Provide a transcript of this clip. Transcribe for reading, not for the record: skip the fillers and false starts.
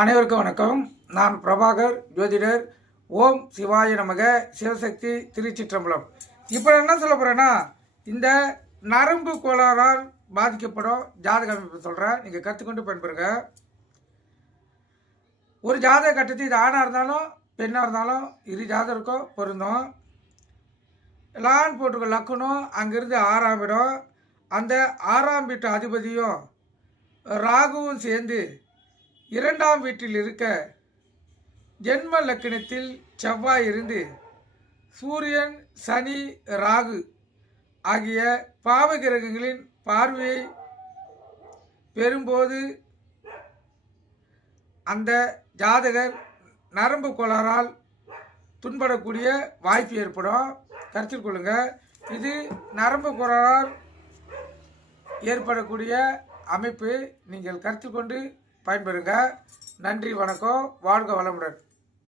அனைவருக்கும் வணக்கம். நான் பிரபாகர் ஜோதிடர். ஓம் சிவாய நமக. சிவசக்தி திருச்சிற்றம்பலம். இப்போ என்ன சொல்ல போகிறேன்னா, இந்த நரம்பு கோளாறால் பாதிக்கப்படும் ஜாதக அமைப்பு சொல்கிறேன். நீங்கள் கற்றுக்கொண்டு பயன்பெறுங்க. ஒரு ஜாதக கட்டத்தில் இது ஆணாக இருந்தாலும் பெண்ணாக இருந்தாலும் இரு ஜாதகருக்கும் பொருந்தும். லான் போட்டுக்க லக்கணும். அங்கேருந்து 6ஆம் இடம். அந்த 6ஆம் வீட்டு அதிபதியும் ராகுவும் சேர்ந்து 2ஆம் வீட்டில் இருக்க ஜென்ம லக்கணத்தில் செவ்வாய் இருந்து சூரியன், சனி, ராகு ஆகிய பாவ கிரகங்களின் பார்வையை பெறும்போது அந்த ஜாதகர் நரம்பு கோளாறால் துன்படக்கூடிய வாய்ப்பு ஏற்படும். கருத்தில் கொள்ளுங்க. இது நரம்பு கோளாறால் ஏற்படக்கூடிய அமைப்பு. நீங்கள் கருத்தில் கொண்டு பயன்பெறுங்க. நன்றி, வணக்கம். வாழ்க வளமுடன்.